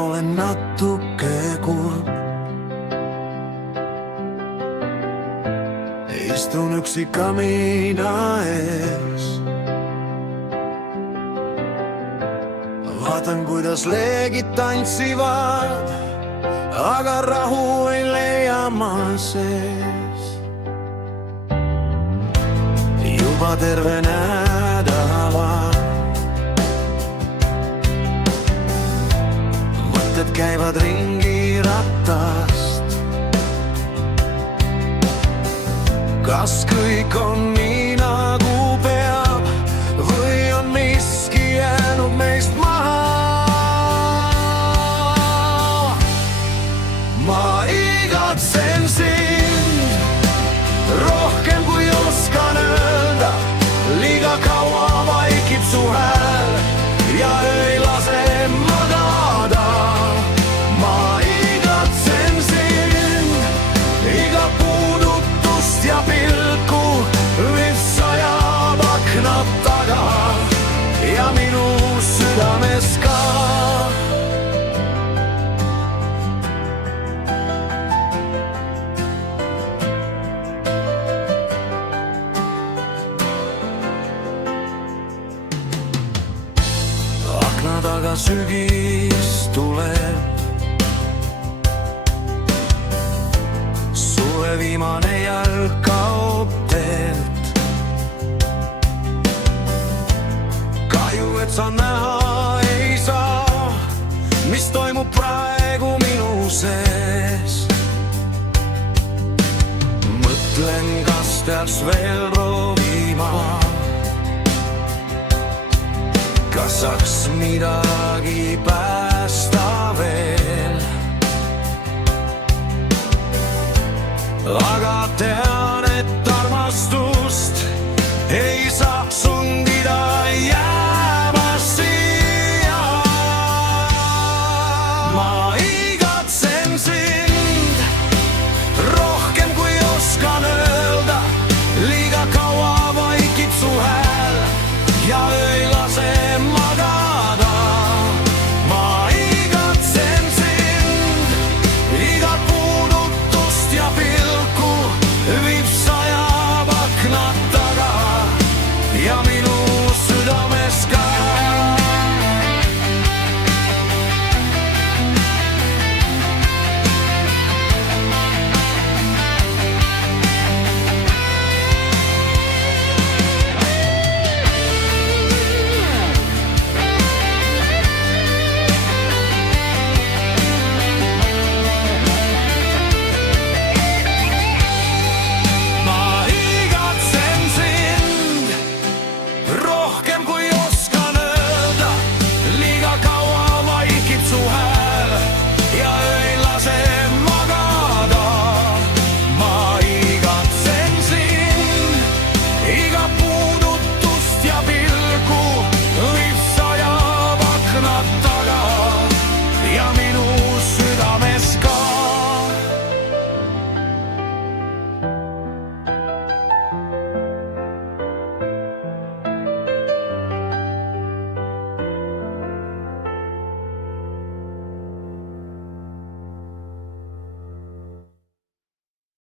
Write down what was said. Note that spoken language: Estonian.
olen natuke kurb. Istun üksi kamiina ees. Vaatan, kuidas leegid tantsivad, aga rahu ei leia ma sees. Juba terve nädala mõtted käivad ringi ratast. Kas kõik on nii nagu peab või on miski jäänud meist maha? Ma igatsen sind rohkem kui oskan öelda. Liiga kaua vaikib su hääl ja ei lase magada. Ma igatsen sind, iga puudutust ja pilku, mis sajab aknad taga ja minu südames ka. Akna taga sügis tuleb, suve viimane jalg kaob teelt. Kahju, et sa näha ei saa, mis toimub praegu minu sees. Mõtlen, kas peaks veel proovima, kas saaks midagi päeva.